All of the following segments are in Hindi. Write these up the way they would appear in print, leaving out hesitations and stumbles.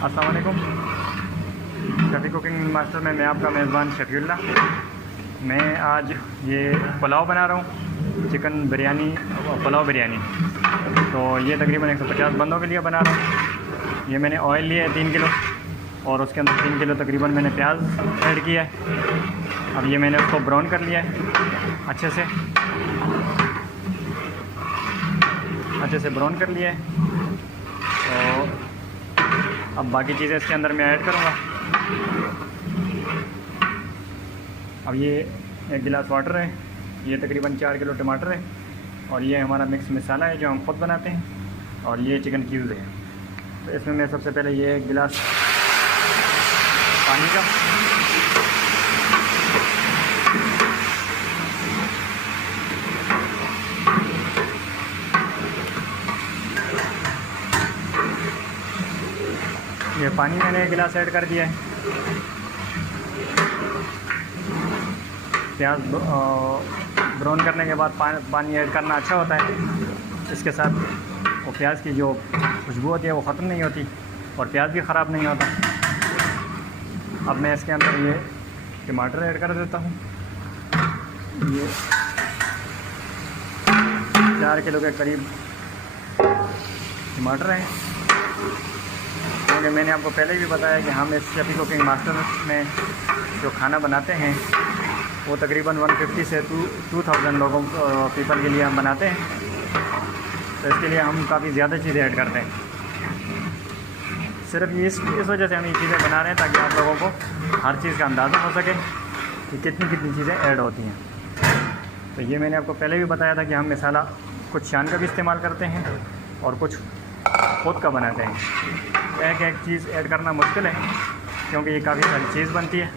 अस्सलाम वालेकुम। शफी कुकिंग मास्टर में मैं आपका मेज़बान शफीउल्लाह। मैं आज ये पुलाव बना रहा हूँ, चिकन बिरयानी, पुलाव बिरयानी। तो ये तकरीबन 150 बंदों के लिए बना रहा हूँ। ये मैंने ऑयल लिया है 3 किलो और उसके अंदर 3 किलो तकरीबन मैंने प्याज ऐड किया है। अब ये मैंने उसको ब्राउन कर लिया है, अच्छे से ब्राउन कर लिया है। तो अब बाकी चीज़ें इसके अंदर मैं ऐड करूँगा। अब ये 1 गिलास वाटर है, ये तकरीबन 4 किलो टमाटर है और ये हमारा मिक्स मसाला है जो हम खुद बनाते हैं, और ये चिकन क्यूब्स है। तो इसमें मैं सबसे पहले ये 1 गिलास पानी का, ये पानी मैंने 1 गिलास ऐड कर दिया है। प्याज ब्राउन करने के बाद पानी ऐड करना अच्छा होता है। इसके साथ वो प्याज की जो खुशबू होती है वो ख़त्म नहीं होती और प्याज भी ख़राब नहीं होता। अब मैं इसके अंदर ये टमाटर ऐड कर देता हूँ। ये 4 किलो के करीब टमाटर हैं, क्योंकि मैंने आपको पहले भी बताया कि हम इस शफी कुकिंग मास्टर में जो खाना बनाते हैं वो तकरीबन 150 से 2000 लोगों पीपल के लिए हम बनाते हैं। तो इसके लिए हम काफ़ी ज़्यादा चीज़ें ऐड करते हैं। सिर्फ इस वजह से हम ये चीज़ें बना रहे हैं ताकि आप लोगों को हर चीज़ का अंदाज़ा हो सके कि कितनी चीज़ें ऐड होती हैं। तो ये मैंने आपको पहले भी बताया था कि हम मसाला कुछ शान का भी इस्तेमाल करते हैं और कुछ खुद का बनाते हैं। एक चीज़ ऐड करना मुश्किल है क्योंकि ये काफ़ी सारी चीज़ बनती है।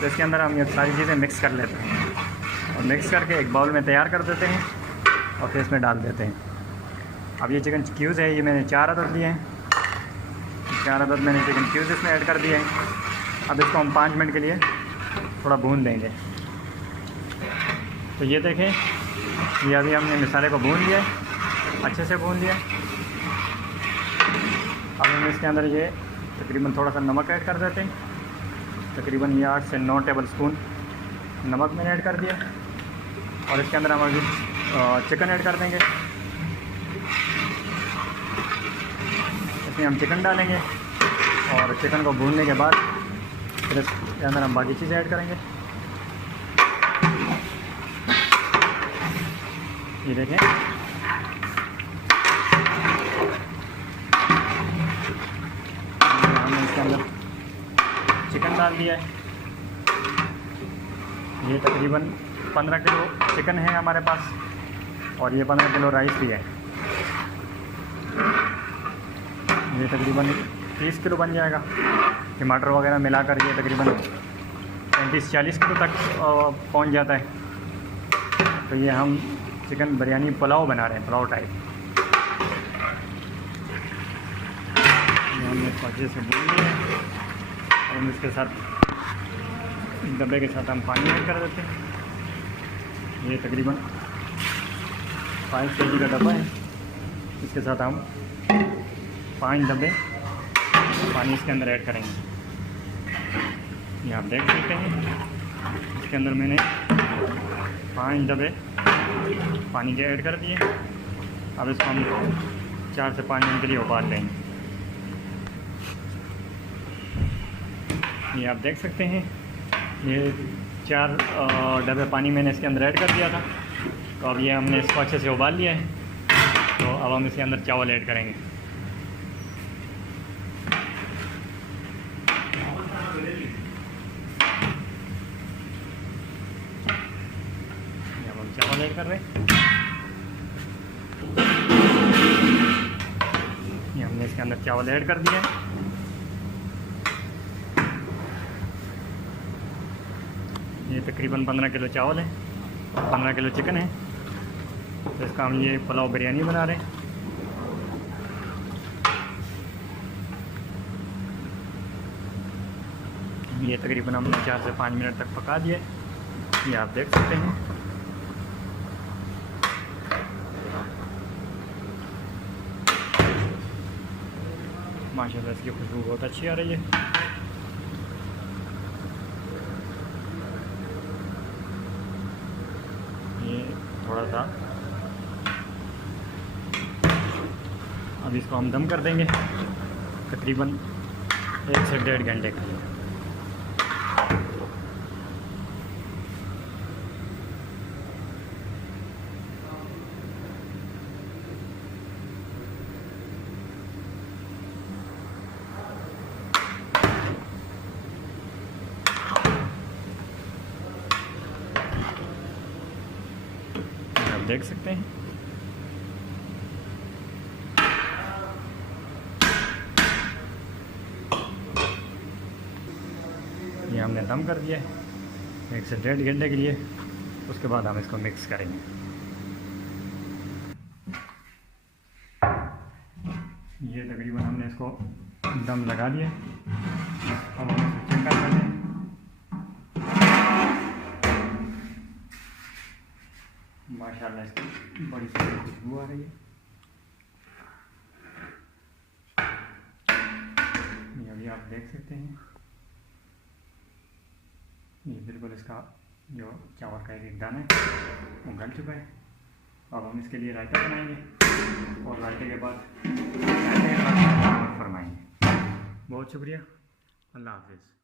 तो इसके अंदर हम ये सारी चीज़ें मिक्स कर लेते हैं और मिक्स करके एक बाउल में तैयार कर देते हैं और फिर इसमें डाल देते हैं। अब ये चिकन क्यूब्स है, ये मैंने 4 अदद लिए हैं। 4 अदद मैंने चिकन क्यूब्स इसमें ऐड कर दिए हैं। अब इसको हम 5 मिनट के लिए थोड़ा भून देंगे। तो ये देखें, ये अभी हमने मसाले को भून लिया है, अच्छे से भून लिया। अब हम इसके अंदर ये तकरीबन थोड़ा सा नमक ऐड कर देते हैं। तकरीबन ये 8 से 9 टेबल स्पून नमक मैंने ऐड कर दिया और इसके अंदर हम अभी चिकन ऐड कर देंगे। इसमें हम चिकन डालेंगे और चिकन को भूनने के बाद फिर इसके अंदर हम बाकी चीज़ें ऐड करेंगे। ये देखें, हमने इसके अंदर चिकन डाल दिया है। ये तकरीबन 15 किलो चिकन है हमारे पास और ये 15 किलो राइस भी है। ये तकरीबन 30 किलो बन जाएगा। टमाटर वगैरह मिलाकर ये तकरीबन 35-40 किलो तक पहुंच जाता है। तो ये हम चिकन बिरयानी पुलाव बना रहे हैं, पुलाव टाइप। ये हमने इसको अच्छे से भून लिया है और हम इसके साथ डब्बे के साथ हम पानी ऐड कर देते हैं। ये तकरीबन 5 kg का डब्बा है, इसके साथ हम 5 डब्बे पानी इसके अंदर ऐड करेंगे। ये आप देख सकते हैं, इसके अंदर मैंने 5 डब्बे पानी के ऐड कर दिए। अब इसको हम 4 से 5 मिनट के लिए उबाल लेंगे। ये आप देख सकते हैं, ये 4 डब्बे पानी मैंने इसके अंदर ऐड कर दिया था। तो अब ये हमने इसको अच्छे से उबाल लिया है। तो अब हम इसके अंदर चावल ऐड करेंगे। अब हम चावल ऐड कर रहे हैं। ये हमने इसके अंदर चावल ऐड कर दिया है। ये तकरीबन 15 किलो चावल है, 15 किलो चिकन है। तो इसका हम ये पुलाव बिरयानी बना रहे हैं। ये तकरीबन हमने 4 से 5 मिनट तक पका दिया। ये आप देख सकते हैं। माशाल्लाह इसकी खुशबू बहुत अच्छी आ रही है। ये थोड़ा सा अब इसको हम दम कर देंगे तकरीबन 1 से 1.5 घंटे के लिए। आप देख सकते हैं ये हमने दम कर दिया 1 से 1.5 घंटे के लिए। उसके बाद हम इसको मिक्स करेंगे। ये तकरीबन हमने इसको दम लगा दिया। अब हम इसको चेक कर लें। माशाल्लाह इसकी बड़ी सी खुशबू आ रही है। ये अभी आप देख सकते हैं ये बिल्कुल इसका जो चावल का एक दाना है वो गल चुका है। अब हम इसके लिए रायता बनाएंगे और रायते के बाद फरमाएंगे। बहुत शुक्रिया। अल्लाह हाफिज़।